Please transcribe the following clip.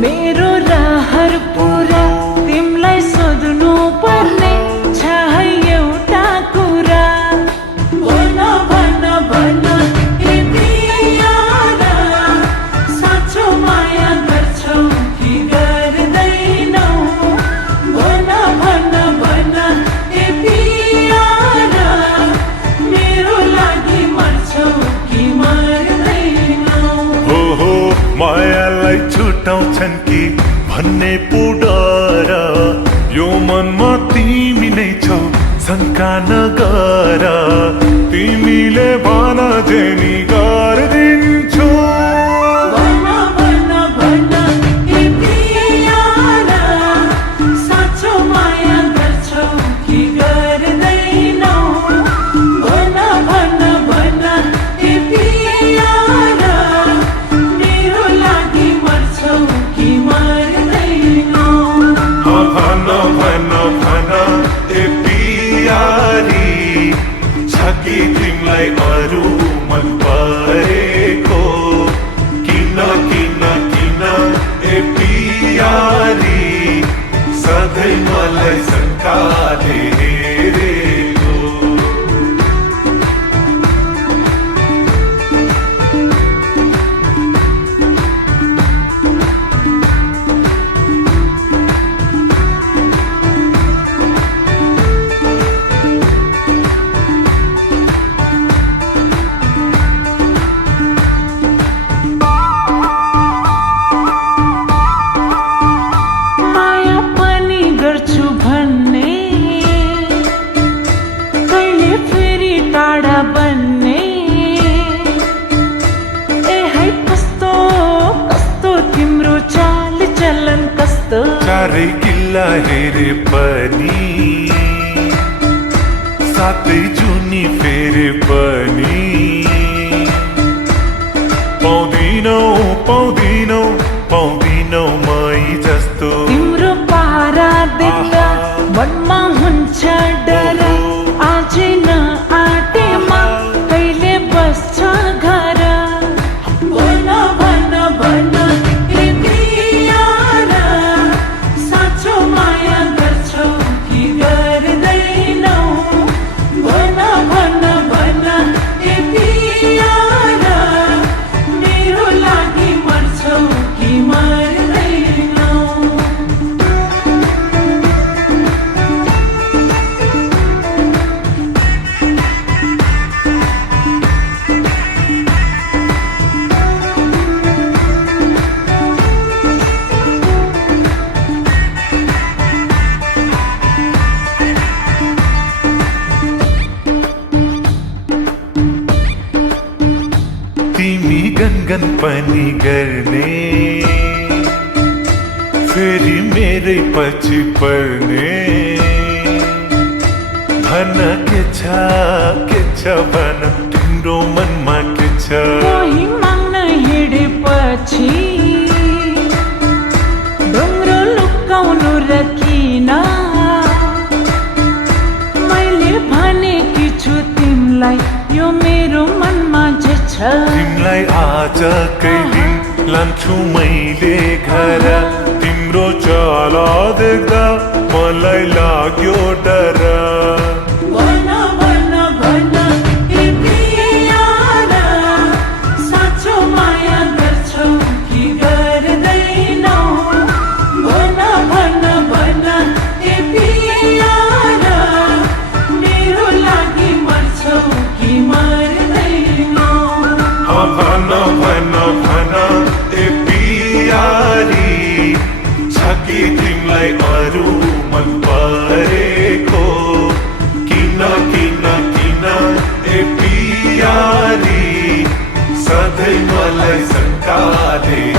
मेरो रहर पुरा तिमलाई सोध्नु पर्ने छ है एउटा कुरा। भन भन भन ए प्यारा, साँचो माया गर्छौ कि गर्दैनौ? भन भन भन ए प्यारा, मेरो लागि मर्छौ कि मर्दैनौ? हो मायालाई छुटाउँछन् कि भन्ने पो डर, यो मनमा तिमी नै छौ शङ्का नगर, तिमीले भन जेनी गरिदिन्छु। भन भन भन ए प्यारा, साँचो माया गर्छौ कि गर्दैनौ? भन भन भन ए प्यारा, मेरो लागि मर्छौ कि मर्दैनौ? भन भन भन ए पियारी, छ कि तिमीलाई अरू मन परेको? किन किन किन ए पियारी, सधैँ मलाई शङ्काले हेरेको? माया पनि गर्छु भन्ने, कहिले फेरि टाढा बन्ने? ए है कस्तो कस्तो तिम्रो चाल चलन कस्तो? चारै किल्ला हेरे पनि, सातै जुनी फेरे पनि, पाउँदिनौ पाउँदिनौ पाउँदिनौ मै जस्तो। तिम्रो पारा देख्दा मनमा हुन्छ डर, आजै नआटेमा कहिले बस्छ घर? भन भन भन ए प्यारा, साँचो माया गर्छौ कि गर्दैनौ? भन भन भन ए प्यारा, मेरो लागि मर्छौ कि मर्दैनौ? तिमी गनगन पनि गर्ने, फेरि मेरै पछि पर्ने? भन के छ भन, तिम्रो मनमा के छ? कोही माग्न हिँडेपछि ढुङ्ग्रो लुकाउनु र किन? मैले भनेकी छु तिमीलाई, यो मेरो मनमा जे छ। तिमीलाई आज कहिले लान्छु मैले घर, तिम्रो चाल देख्दा मलाई लाग्यो डर। भन भन भन ए प्यारा, साँचो माया गर्छौ कि गर्दैनौ? भन भन भन ए प्यारा, मेरो लागि मर्छौ कि मर्दैनौ? भन भन भन ए पियारी, मलाई सन्काले